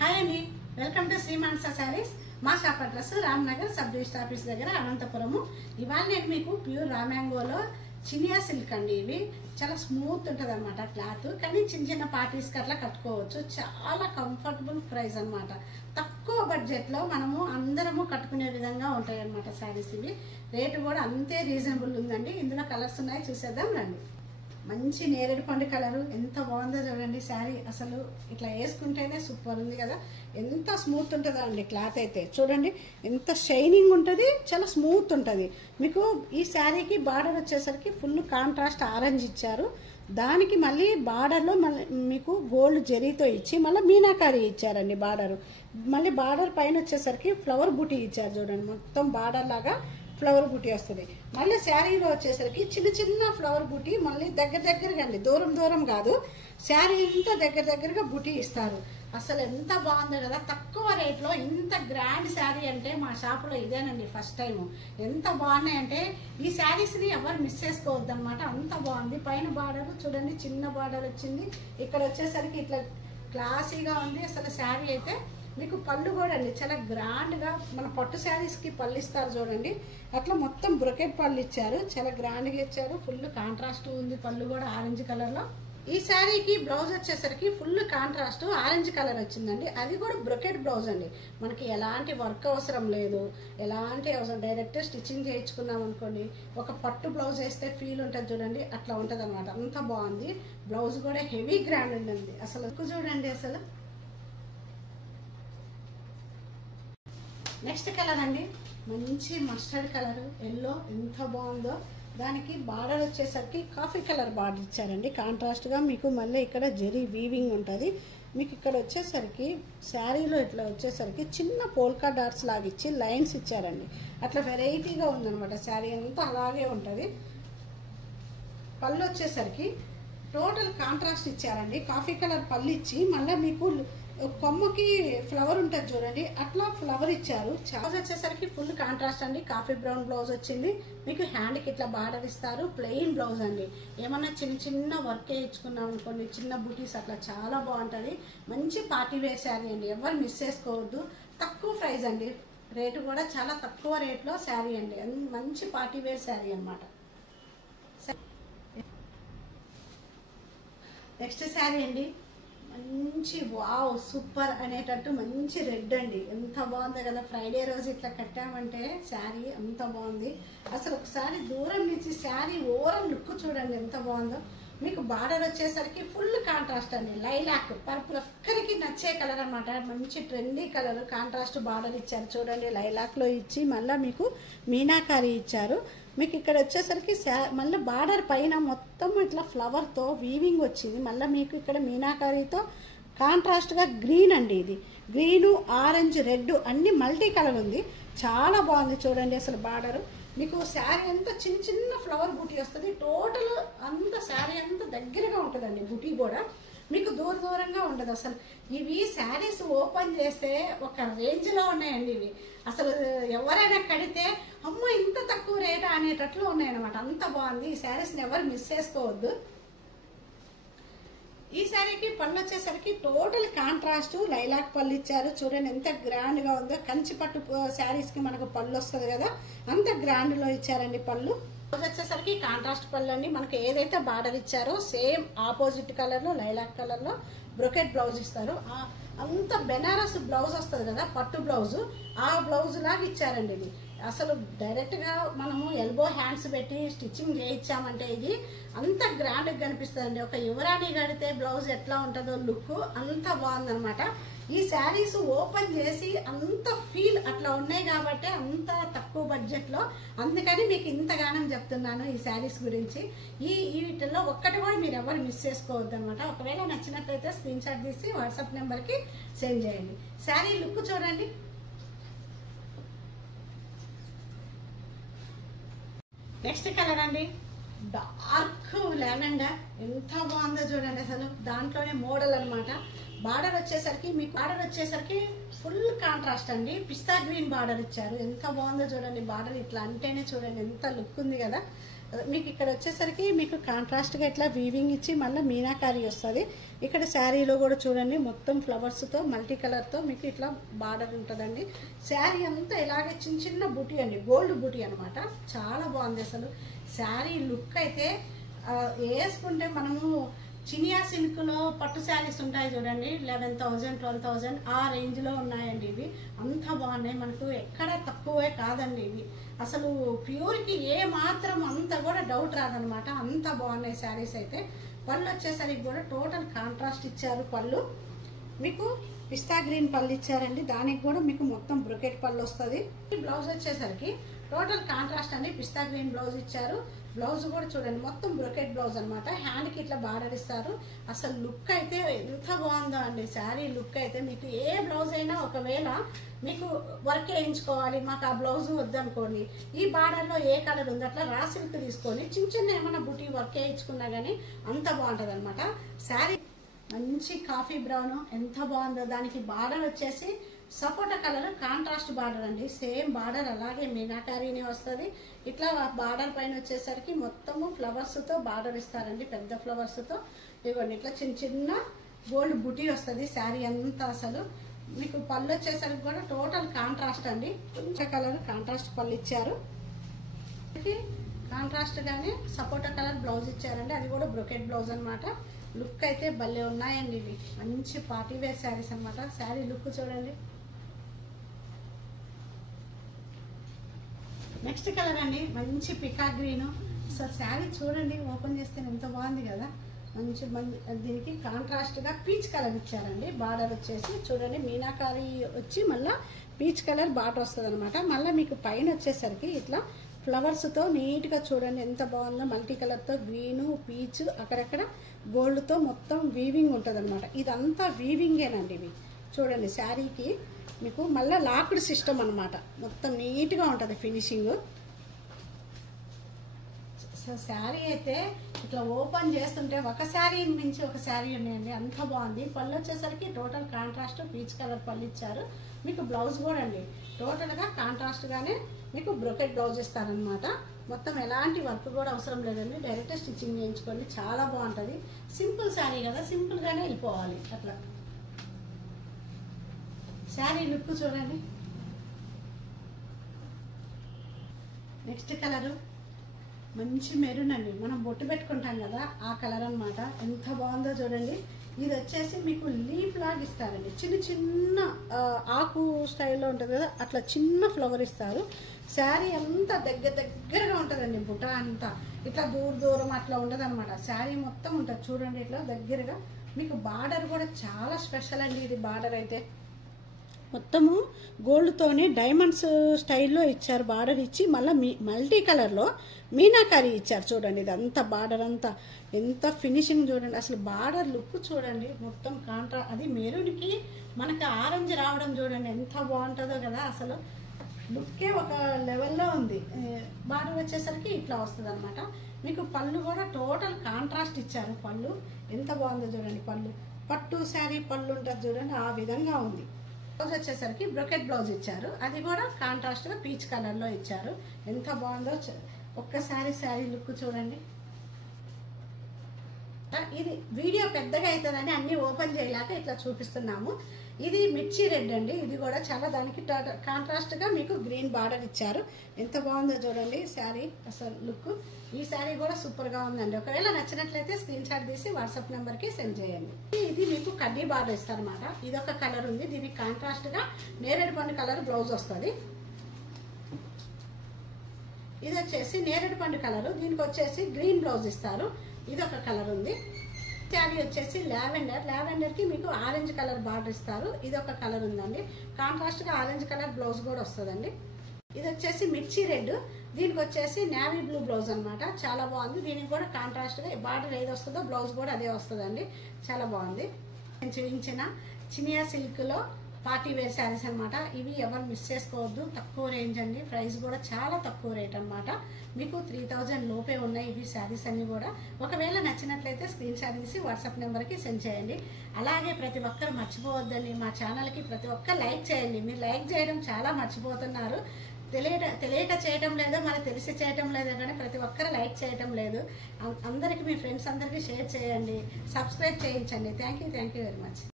Hi అండి, welcome to Shri మానస శారీస్. మా shop address Ramnagar sub register office దగ్గర అనంతపురము. ఇవాళ నేను మీకు ప్యూర్ రామ్యాంగోలో చినియా సిల్క్ అండి. ఇవి చాలా స్మూత్ ఉంటుంది అనమాట క్లాత్, కానీ చిన్న చిన్న పార్టీస్కి అట్లా కట్టుకోవచ్చు. చాలా కంఫర్టబుల్ ప్రైస్ అనమాట. తక్కువ బడ్జెట్లో మనము అందరము కట్టుకునే విధంగా ఉంటాయి అనమాట శారీస్. ఇవి రేటు కూడా అంతే రీజనబుల్ ఉందండి. ఇందులో కలర్స్ ఉన్నాయి, చూసేద్దాం రండి. మంచి నేరేడు పండు కలరు, ఎంత బాగుందో చూడండి శారీ. అసలు ఇట్లా వేసుకుంటేనే సూపర్ ఉంది కదా. ఎంత స్మూత్ ఉంటుందో అండి క్లాత్ అయితే. చూడండి ఎంత షైనింగ్ ఉంటుంది, చాలా స్మూత్ ఉంటుంది. మీకు ఈ శారీకి బార్డర్ వచ్చేసరికి ఫుల్ కాంట్రాస్ట్ ఆరెంజ్ ఇచ్చారు. దానికి మళ్ళీ బార్డర్లో మళ్ళీ మీకు గోల్డ్ జరీతో ఇచ్చి మళ్ళీ మీనాకారి ఇచ్చారండి బార్డరు. మళ్ళీ బార్డర్ పైన వచ్చేసరికి ఫ్లవర్ బూటీ ఇచ్చారు. చూడండి మొత్తం బార్డర్ లాగా ఫ్లవర్ బూటీ వస్తుంది. మళ్ళీ శారీలో వచ్చేసరికి చిన్న చిన్న ఫ్లవర్ బూటీ మళ్ళీ దగ్గరగా అండి, దూరం దూరం కాదు, శారీ అంతా దగ్గరగా బూటీ ఇస్తారు. అసలు ఎంత బాగుందో కదా. తక్కువ రేట్లో ఇంత గ్రాండ్ శారీ అంటే మా షాపులో ఇదేనండి ఫస్ట్ టైం. ఎంత బాగున్నాయంటే ఈ శారీస్ని ఎవరు మిస్ చేసుకోవద్దు అనమాట. అంత బాగుంది. పైన బార్డర్ చూడండి, చిన్న బార్డర్ వచ్చింది. ఇక్కడ వచ్చేసరికి ఇట్లా క్లాసీగా ఉంది అసలు శారీ అయితే. మీకు పళ్ళు కూడా అండి చాలా గ్రాండ్గా, మన పట్టు శారీస్కి పళ్ళు ఇస్తారు చూడండి, అట్లా మొత్తం బ్రొకెట్ పళ్ళు ఇచ్చారు. చాలా గ్రాండ్గా ఇచ్చారు. ఫుల్ కాంట్రాస్ట్ ఉంది పళ్ళు కూడా ఆరెంజ్ కలర్లో. ఈ శారీకి బ్లౌజ్ వచ్చేసరికి ఫుల్ కాంట్రాస్ట్ ఆరెంజ్ కలర్ వచ్చిందండి. అది కూడా బ్రొకెట్ బ్లౌజ్ అండి. మనకి ఎలాంటి వర్క్ అవసరం లేదు, ఎలాంటి అవసరం, డైరెక్ట్ స్టిచ్చింగ్ చేయించుకున్నాం అనుకోండి, ఒక పట్టు బ్లౌజ్ వేస్తే ఫీల్ ఉంటుంది చూడండి, అట్లా ఉంటుంది అనమాట. అంత బాగుంది. బ్లౌజ్ కూడా హెవీ గ్రాండ్ ఉందండి. అసలు చూడండి అసలు. నెక్స్ట్ కలర్ అండి, మంచి మస్టర్డ్ కలర్ ఎల్లో, ఎంత బాగుందో. దానికి బార్డర్ వచ్చేసరికి కాఫీ కలర్ బార్డర్ ఇచ్చారండి కాంట్రాస్ట్గా. మీకు మళ్ళీ ఇక్కడ జరీ వీవింగ్ ఉంటుంది. మీకు ఇక్కడ వచ్చేసరికి శారీలో ఇట్లా వచ్చేసరికి చిన్న పోల్కా డాట్స్ లాగా ఇచ్చి లైన్స్ ఇచ్చారండి. అట్లా వెరైటీగా ఉందన్నమాట. శారీ అంతా అలాగే ఉంటుంది. పళ్ళు వచ్చేసరికి టోటల్ కాంట్రాస్ట్ ఇచ్చారండి. కాఫీ కలర్ పళ్ళు ఇచ్చి మళ్ళీ మీకు కొమ్మకి ఫ్లవర్ ఉంటుంది చూడండి, అట్లా ఫ్లవర్ ఇచ్చారు. బ్లౌజ్ వచ్చేసరికి ఫుల్ కాంట్రాస్ట్ అండి. కాఫీ బ్రౌన్ బ్లౌజ్ వచ్చింది. మీకు హ్యాండ్కి ఇట్లా బార్డర్ ఇస్తారు. ప్లెయిన్ బ్లౌజ్ అండి. ఏమన్నా చిన్న వర్క్ వేయించుకున్నాం అనుకోండి, చిన్న బూటీస్ అట్లా చాలా బాగుంటుంది. మంచి పార్టీ వేర్ శారీ అండి, ఎవరు మిస్ చేసుకోవద్దు. తక్కువ ప్రైస్ అండి, రేటు కూడా చాలా తక్కువ రేట్లో శారీ అండి. మంచి పార్టీ వేర్ శారీ అనమాట. నెక్స్ట్ శారీ అండి, మంచి వావ్ సూపర్ అనేటట్టు మంచి రెడ్ అండి. ఎంత బాగుంది కదా. ఫ్రైడే రోజు ఇట్లా కట్టామంటే శారీ అంత బాగుంది. అసలు ఒకసారి దూరం నుంచి శారీ ఓవరాల్ లుక్ చూడండి ఎంత బాగుందో. మీకు బార్డర్ వచ్చేసరికి ఫుల్ కాంట్రాస్ట్ అండి. లైలాక్ పర్పుల్ ఒక్కరికి నచ్చే కలర్ అనమాట. మంచి ట్రెండీ కలర్. కాంట్రాస్ట్ బార్డర్ ఇచ్చారు చూడండి, లైలాక్లో ఇచ్చి మళ్ళీ మీకు మీనాకారి ఇచ్చారు. మీకు ఇక్కడ వచ్చేసరికి మళ్ళీ బార్డర్ పైన మొత్తం ఇట్లా ఫ్లవర్తో వీవింగ్ వచ్చింది. మళ్ళీ మీకు ఇక్కడ మీనాకారితో కాంట్రాస్ట్గా గ్రీన్ అండి. ఇది గ్రీను, ఆరెంజ్, రెడ్ అన్ని మల్టీ కలర్ ఉంది. చాలా బాగుంది చూడండి అసలు. బార్డరు మీకు శారీ అంతా చిన్న ఫ్లవర్ బూటీ వస్తుంది. టోటల్ అంత శారీ అంతా దగ్గరగా ఉంటుందండి. బూటీ కూడా మీకు దూరంగా ఉండదు. అసలు ఇవి శారీస్ ఓపెన్ చేస్తే ఒక రేంజ్లో ఉన్నాయండి. ఇవి అసలు ఎవరైనా కడితే అమ్మో ఇంత తక్కువ రేటా అనేటట్లు ఉన్నాయన్నమాట. అంత బాగుంది. ఈ శారీస్ని ఎవరు మిస్ చేసుకోవద్దు. ఈ శారీకి పళ్ళు వచ్చేసరికి టోటల్ కాంట్రాస్ట్ లైలాక్ పళ్ళు ఇచ్చారు. చూడండి ఎంత గ్రాండ్గా ఉందో. కంచి పట్టు శారీస్కి మనకు పళ్ళు వస్తుంది కదా, అంత గ్రాండ్లో ఇచ్చారండి పళ్ళు. బ్లౌజ్ వచ్చేసరికి కాంట్రాస్ట్ పళ్ళు అండి. మనకి ఏదైతే బార్డర్ ఇచ్చారో సేమ్ ఆపోజిట్ కలర్లో లైలాక్ కలర్లో బ్రొకెట్ బ్లౌజ్ ఇస్తారు. అంత బెనారస్ బ్లౌజ్ వస్తుంది కదా, పట్టు బ్లౌజు, ఆ బ్లౌజ్ లాగా ఇచ్చారండి. ఇది అసలు డైరెక్ట్గా మనము ఎల్బో హ్యాండ్స్ పెట్టి స్టిచ్చింగ్ చేయించామంటే ఇది అంత గ్రాండ్గా కనిపిస్తుందండి. ఒక యువరాణి కడితే బ్లౌజ్ ఎట్లా ఉంటుందో లుక్ అంత బాగుందనమాట. ఈ శారీస్ ఓపెన్ చేసి అంత ఫీల్ అట్లా ఉన్నాయి కాబట్టి అంత తక్కువ బడ్జెట్లో, అందుకని మీకు ఇంతగానం చెప్తున్నాను ఈ శారీస్ గురించి. వీటిల్లో ఒక్కటి కూడా మీరు ఎవరు మిస్ చేసుకోవద్దు అనమాట. ఒకవేళ నచ్చినట్లయితే స్క్రీన్ షాట్ తీసి వాట్సాప్ నెంబర్కి సెండ్ చేయండి. శారీ లుక్ చూడండి. నెక్స్ట్ కలర్ అండి, డార్క్ లెవెండర్, ఎంత బాగుందో చూడండి అసలు. దాంట్లోనే మోడల్ అనమాట. బార్డర్ వచ్చేసరికి మీకు బార్డర్ వచ్చేసరికి ఫుల్ కాంట్రాస్ట్ అండి. పిస్తా గ్రీన్ బార్డర్ ఇచ్చారు. ఎంత బాగుందో చూడండి. బార్డర్ ఇట్లా అంటేనే చూడండి ఎంత లుక్ ఉంది కదా. మీకు ఇక్కడ వచ్చేసరికి మీకు కాంట్రాస్ట్గా ఇట్లా వీవింగ్ ఇచ్చి మళ్ళీ మీనాకారి వస్తుంది. ఇక్కడ శారీలో కూడా చూడండి మొత్తం ఫ్లవర్స్తో మల్టీ కలర్తో మీకు ఇట్లా బార్డర్ ఉంటుందండి. శారీ అంతా ఇలాగే చిన్న చిన్న బూటీ అండి, గోల్డ్ బూటీ అనమాట. చాలా బాగుంది అసలు శారీ లుక్ అయితే. వేసుకుంటే మనము చినియా సిల్క్లో పట్టు శారీస్ ఉంటాయి చూడండి, 11,000 12,000 ఆ రేంజ్లో ఉన్నాయండి. ఇవి అంత బాగున్నాయి, మనకు ఎక్కడ తక్కువే కాదండి. ఇవి అసలు ప్యూర్కి ఏ మాత్రం అంత కూడా డౌట్ రాదనమాట, అంత బాగున్నాయి శారీస్ అయితే. పళ్ళు వచ్చేసరికి కూడా టోటల్ కాంట్రాస్ట్ ఇచ్చారు. పళ్ళు మీకు పిస్తా గ్రీన్ పళ్ళు ఇచ్చారండి, దానికి కూడా మీకు మొత్తం బ్రొకెట్ పళ్ళు వస్తుంది. బ్లౌజ్ వచ్చేసరికి టోటల్ కాంట్రాస్ట్ అండి, పిస్తా గ్రీన్ బ్లౌజ్ ఇచ్చారు. బ్లౌజ్ కూడా చూడండి మొత్తం బ్రొకెట్ బ్లౌజ్ అనమాట. హ్యాండ్కి ఇట్లా బార్డర్ ఇస్తారు. అసలు లుక్ అయితే ఎంత బాగుందో అండి శారీ లుక్ అయితే. మీకు ఏ బ్లౌజ్ అయినా ఒకవేళ మీకు వర్క్ వేయించుకోవాలి, మాకు ఆ బ్లౌజ్ వద్దనుకోండి, ఈ బార్డర్లో ఏ కలర్ ఉంది అట్లా రా సిల్క్ తీసుకొని చిన్న చిన్న ఏమైనా బుటీ వర్క్ వేయించుకున్నా కానీ అంత బాగుంటుంది అనమాట. శారీ మంచి కాఫీ బ్రౌన్ ఎంత బాగుందో. దానికి బార్డర్ వచ్చేసి సపోటా కలర్ కాంట్రాస్ట్ బార్డర్ అండి, సేమ్ బార్డర్ అలాగే మీనాకారీనే వస్తుంది. ఇట్లా బార్డర్ పైన వచ్చేసరికి మొత్తము ఫ్లవర్స్తో బార్డర్ ఇస్తారండి, పెద్ద ఫ్లవర్స్తో. ఇవ్వండి ఇట్లా చిన్న చిన్న గోల్డ్ బుటీ వస్తుంది శారీ అంతా. అసలు మీకు పళ్ళు వచ్చేసరికి కూడా టోటల్ కాంట్రాస్ట్ అండి, కొంచెం కలర్ కాంట్రాస్ట్ పళ్ళు ఇచ్చారు. కాంట్రాస్ట్ గానే సపోటా కలర్ బ్లౌజ్ ఇచ్చారండి, అది కూడా బ్రొకెట్ బ్లౌజ్ అనమాట. లుక్ అయితే భలే ఉన్నాయండి. ఇవి మంచి పార్టీ వేర్ శారీస్ అనమాట. శారీ లుక్ చూడండి. నెక్స్ట్ కలర్ అండి మంచి పికా గ్రీన్. అసలు శారీ చూడండి, ఓపెన్ చేస్తే ఎంత బాగుంది కదా. మంచి దీనికి కాంట్రాస్ట్గా పీచ్ కలర్ ఇచ్చారండి. బార్డర్ వచ్చేసి చూడండి మీనాకారి వచ్చి మళ్ళీ పీచ్ కలర్ బార్డర్ వస్తుంది అనమాట. మళ్ళీ మీకు పైన వచ్చేసరికి ఇట్లా ఫ్లవర్స్తో నీట్గా చూడండి ఎంత బాగుందో. మల్టీ కలర్తో గ్రీను పీచ్ అక్కడక్కడ గోల్డ్తో మొత్తం వీవింగ్ ఉంటుంది అనమాట. ఇదంతా వీవింగేనండి. ఇవి చూడండి శారీకి మీకు మళ్ళీ లాక్డ్ సిస్టమ్ అనమాట. మొత్తం నీట్గా ఉంటుంది ఫినిషింగ్. శారీ అయితే ఇట్లా ఓపెన్ చేస్తుంటే ఒక శారీ మించి ఒక శారీ ఉన్నాయండి, అంత బాగుంది. పళ్ళు వచ్చేసరికి టోటల్ కాంట్రాస్ట్ పీచ్ కలర్ పళ్ళు ఇచ్చారు. మీకు బ్లౌజ్ కూడా అండి టోటల్గా కాంట్రాస్ట్గానే మీకు బ్రొకెట్ బ్లౌజ్ ఇస్తారనమాట. మొత్తం ఎలాంటి వర్క్ కూడా అవసరం లేదండి, డైరెక్ట్ స్టిచ్చింగ్ చేయించుకోండి. చాలా బాగుంటుంది. సింపుల్ శారీ కదా, సింపుల్గానే వెళ్ళిపోవాలి అట్లా. శారీ లుక్ చూడండి. నెక్స్ట్ కలరు మంచి మెరూన్ అండి, మనం బొట్టు పెట్టుకుంటాం కదా ఆ కలర్ అనమాట. ఎంత బాగుందో చూడండి. ఇది వచ్చేసి మీకు లీఫ్ లాగా ఇస్తారండి, చిన్న చిన్న ఆకు స్టైల్లో ఉంటుంది కదా అట్లా చిన్న ఫ్లవర్ ఇస్తారు. శారీ అంతా దగ్గరగా ఉంటుందండి, బుట్ట అంతా ఇట్లా దూరం అట్లా ఉండదు అనమాట. శారీ మొత్తం ఉంటుంది చూడండి ఇట్లా దగ్గరగా. మీకు బార్డర్ కూడా చాలా స్పెషల్ అండి. ఇది బార్డర్ అయితే మొత్తము గోల్డ్తోనే డైమండ్స్ స్టైల్లో ఇచ్చారు. బార్డర్ ఇచ్చి మళ్ళీ మల్టీ కలర్లో మీనాకారి ఇచ్చారు చూడండి. ఇదంతా బార్డర్ అంతా ఎంత ఫినిషింగ్ చూడండి. అసలు బార్డర్ లుక్ చూడండి మొత్తం అది మెరూన్కి మనకి ఆరెంజ్ రావడం చూడండి ఎంత బాగుంటుందో కదా. అసలు లుక్కే ఒక లెవెల్లో ఉంది. బార్డర్ వచ్చేసరికి ఇట్లా వస్తుంది అనమాట. మీకు పళ్ళు కూడా టోటల్ కాంట్రాస్ట్ ఇచ్చారు. పళ్ళు ఎంత బాగుందో చూడండి. పళ్ళు పట్టు శారీ పళ్ళు ఉంటుంది చూడండి, ఆ విధంగా ఉంది. బ్లౌజ్ వచ్చేసరికి బ్రొకెట్ బ్లౌజ్ ఇచ్చారు, అది కూడా కాంట్రాస్ట్గా పీచ్ కలర్లో ఇచ్చారు. ఎంత బాగుందో ఒక్కసారి శారీ లుక్ చూడండి. ఇది వీడియో పెద్దగా అవుతుందని అన్ని ఓపెన్ చేయలేక ఇట్లా చూపిస్తున్నాము. ఇది మిర్చి రెడ్ అండి, ఇది కూడా చాలా దానికి కాంట్రాస్ట్గా మీకు గ్రీన్ బార్డర్ ఇచ్చారు. ఎంత బాగుందో చూడండి శారీ అసలు లుక్. ఈ శారీ కూడా సూపర్గా ఉందండి. ఒకవేళ నచ్చినట్లయితే స్క్రీన్ షాట్ తీసి వాట్సాప్ నెంబర్కి సెండ్ చేయండి. ఇది మీకు కడ్డీ బార్డర్ ఇస్తారనమాట. ఇది ఒక కలర్ ఉంది, దీనికి కాంట్రాస్ట్గా నేరేడు పండు కలర్ బ్లౌజ్ వస్తుంది. ఇది వచ్చేసి నేరేడు పండు కలర్, దీనికి వచ్చేసి గ్రీన్ బ్లౌజ్ ఇస్తారు. ఇది ఒక కలర్ ఉంది. శారీ వచ్చేసి లావెండర్కి మీకు ఆరెంజ్ కలర్ బార్డర్ ఇస్తారు. ఇది ఒక కలర్ ఉందండి, కాంట్రాస్ట్గా ఆరెంజ్ కలర్ బ్లౌజ్ కూడా వస్తుందండి. ఇది వచ్చేసి మిర్చి రెడ్, దీనికి వచ్చేసి నేవీ బ్లూ బ్లౌజ్ అనమాట. చాలా బాగుంది. దీనికి కూడా కాంట్రాస్ట్గా బార్డర్ ఏది వస్తుందో బ్లౌజ్ కూడా అదే వస్తుందండి. చాలా బాగుంది. నేను చూపించిన చినియా సిల్క్లో పార్టీ వేర్ శారీస్ అనమాట. ఇవి ఎవరు మిస్ చేసుకోవద్దు, తక్కువ రేంజ్ అండి. ప్రైస్ కూడా చాలా తక్కువ రేట్ అనమాట. మీకు 3000 లోపే ఉన్నాయి ఇవి శారీస్ అన్నీ కూడా. ఒకవేళ నచ్చినట్లయితే స్క్రీన్ షాట్ తీసి వాట్సాప్ నెంబర్కి సెండ్ చేయండి. అలాగే ప్రతి ఒక్కరు మర్చిపోవద్దండి, మా ఛానల్కి ప్రతి ఒక్క లైక్ చేయండి. మీరు లైక్ చేయడం చాలా మర్చిపోతున్నారు. తెలియక చేయటం లేదో మనకు తెలిసి చేయటం లేదో కానీ ప్రతి ఒక్కరు లైక్ చేయటం లేదు. అందరికీ మీ ఫ్రెండ్స్ అందరికీ షేర్ చేయండి, సబ్స్క్రైబ్ చేయించండి. Thank you very much.